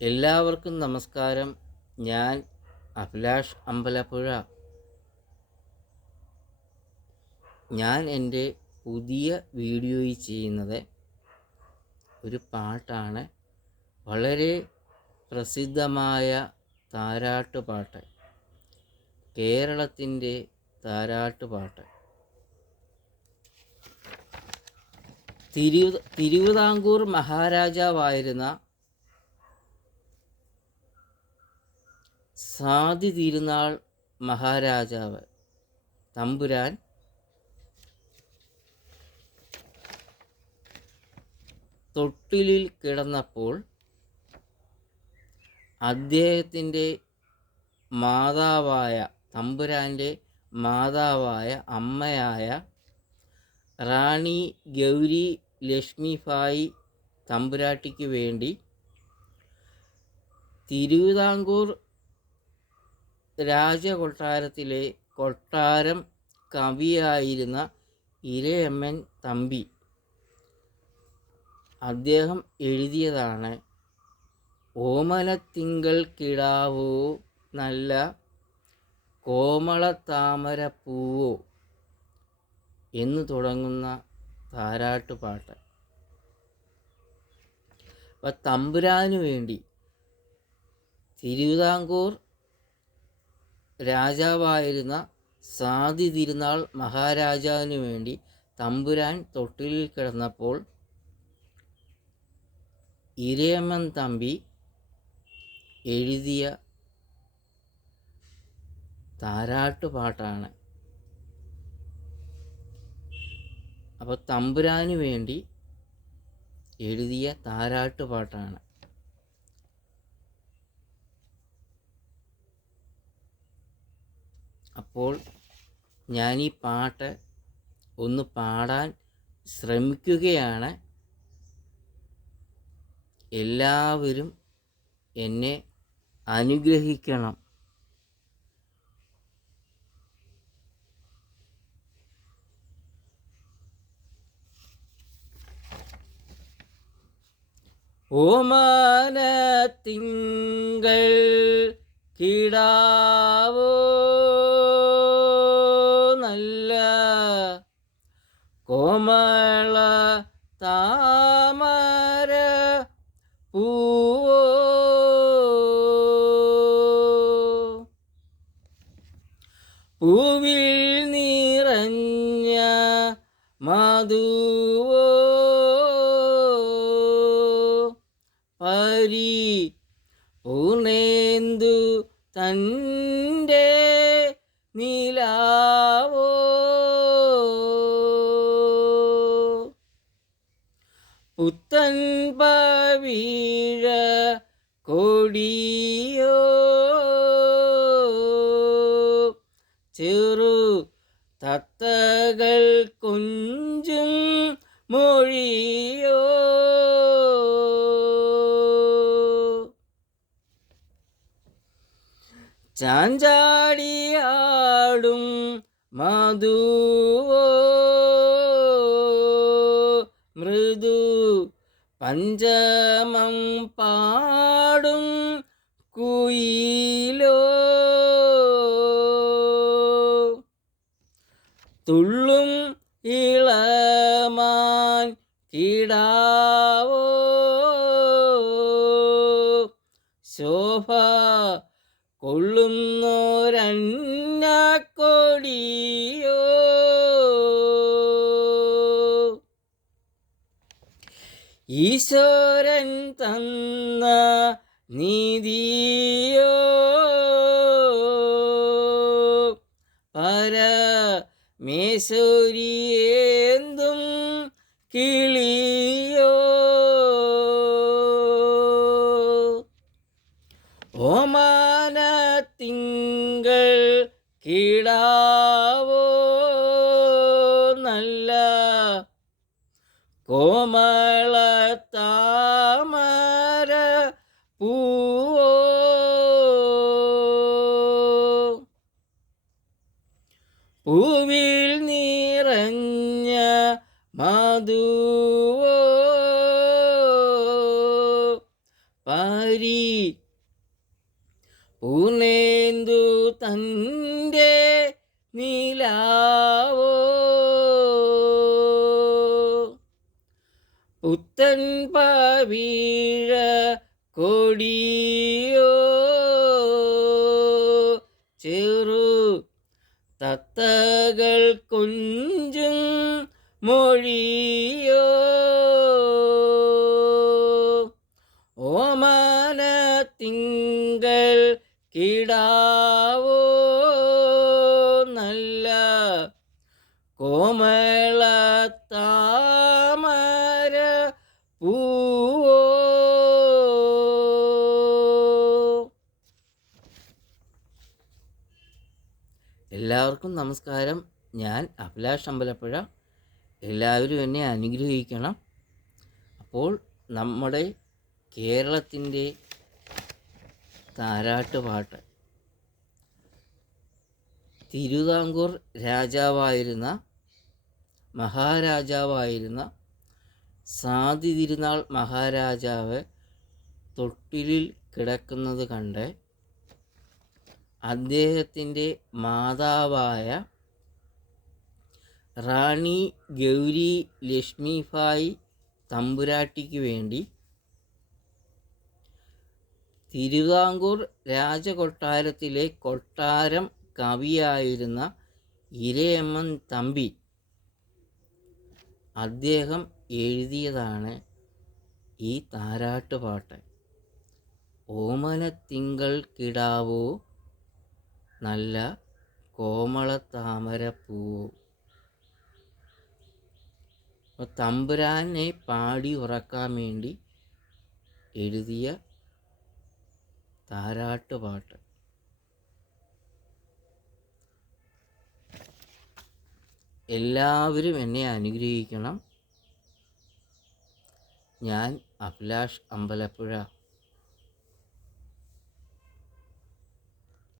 എല്ലാവർക്കും നമസ്കാരം. ഞാൻ അഭിലാഷ് അമ്പലപ്പുഴ. ഞാൻ എന്റെ പുതിയ വീഡിയോയിൽ ചെയ്യുന്നത് ഒരു പാട്ടാണ്. വളരെ പ്രസിദ്ധമായ താരാട്ട് പാട്ട്. കേരളത്തിന്റെ താരാട്ട് പാട്ട്. തിരു തിരുവിതാംകൂർ മഹാരാജാവായിരുന്ന സാതി തിരുനാൾ മഹാരാജാവ് തമ്പുരാൻ. തൊട്ടിലിൽ കിടന്നപ്പോൾ അദ്ദേഹത്തിന്റെ മാതാവായ തമ്പുരാന്റെ മാതാവായ അമ്മയായ റാണി ഗൗരി ലക്ഷ്മിഭായി തമ്പുരാട്ടിക്ക് വേണ്ടി തിരുവിതാംകൂർ രാജകൊട്ടാരത്തിലെ കൊട്ടാരം കവിയായിരുന്ന ഇരയമ്മൻ തമ്പി. അദ്ദേഹം എഴുതിയതാണ് ഓമലത്തിങ്കൾ കിടാവോ നല്ല കോമളത്താമര പൂവോ എന്ന് തുടങ്ങുന്ന താരാട്ടുപാട്ട്. അപ്പം തമ്പുരാനു വേണ്ടി തിരുവിതാംകൂർ രാജാവായിരുന്ന സാതി തിരുനാൾ മഹാരാജാവിനു വേണ്ടി തമ്പുരാൻ തൊട്ടിലിൽ കിടന്നപ്പോൾ ഇരയമ്മൻ തമ്പി എഴുതിയ താരാട്ടുപാട്ടാണ്. അപ്പോൾ തമ്പുരാന് വേണ്ടി എഴുതിയ താരാട്ടുപാട്ടാണ്. അപ്പോൾ ഞാൻ ഈ പാട്ട് ഒന്ന് പാടാൻ ശ്രമിക്കുകയാണ്. എല്ലാവരും എന്നെ അനുഗ്രഹിക്കണം. ഓമാനത്തിങ്കൾ കിടാവോ നല്ല കോമള താമര പൂവോ. പൂവിൽ നിറഞ്ഞ മധുവോ. പരി തന്റെ നിലാവോ. പുത്തൻ പവീഴ കൊടിയോ ചെറു തത്തകൾ കൊഞ്ചും മൊഴിയോ ചാഞ്ചാടിയാടും മധുവോ മൃദു പഞ്ചമം പാടും കുയിലോ. തുള്ളും ഇളമാൻ കിടാവോ. ശോഭ കൊള്ളുന്നൊരന്നക്കൊടിയോ ഈശ്വരൻ തന്ന നീതിയോ? പരമേശ്വരിയേന്തും കിളിയോ? ഓമാനത്തിങ്കൾ കിടാവോ പൂവിൽ നിറഞ്ഞ മധുവോ പാരി. പൂർണേന്ദു തന്റെ നീലാവോ. പുത്തൻ പവീഴ കൊടിയോ. തത്തകൾ കൊഞ്ചും മൊഴിയോ? ഓമന തിങ്കൾ കിടാവോ? നല്ല കോമള താമര പൂവോ എല്ലാവർക്കും നമസ്കാരം. ഞാൻ അഭിലാഷ് അമ്പലപ്പുഴ. എല്ലാവരും എന്നെ അനുഗ്രഹിക്കണം. അപ്പോൾ നമ്മുടെ കേരളത്തിന്റെ താരാട്ട് പാട്ട് തിരുവിതാംകൂർ രാജാവായിരുന്ന മഹാരാജാവായിരുന്ന സാതി തിരുനാൾ മഹാരാജാവ് തൊട്ടിലിൽ കിടക്കുന്നത് കണ്ട് അദ്ദേഹത്തിന്റെ മാതാവായ റാണി ഗൗരി ലക്ഷ്മിഭായ് തമ്പുരാട്ടിക്ക് വേണ്ടി തിരുവിതാംകൂർ രാജകൊട്ടാരത്തിലെ കൊട്ടാരം കവിയായിരുന്ന ഇരയമ്മൻ തമ്പി അദ്ദേഹം എഴുതിയതാണ് ഈ താരാട്ടുപാട്ട്. ഓമനത്തിങ്കൾ കിടാവോ നല്ല കോമളത്താമരപ്പൂവോ അപ്പോൾ തമ്പുരാനെ പാടി ഉറക്കാൻ വേണ്ടി എഴുതിയ താരാട്ടുപാട്ട്. എല്ലാവരും എന്നെ അനുഗ്രഹിക്കണം. ഞാൻ അഭിലാഷ് അമ്പലപ്പുഴ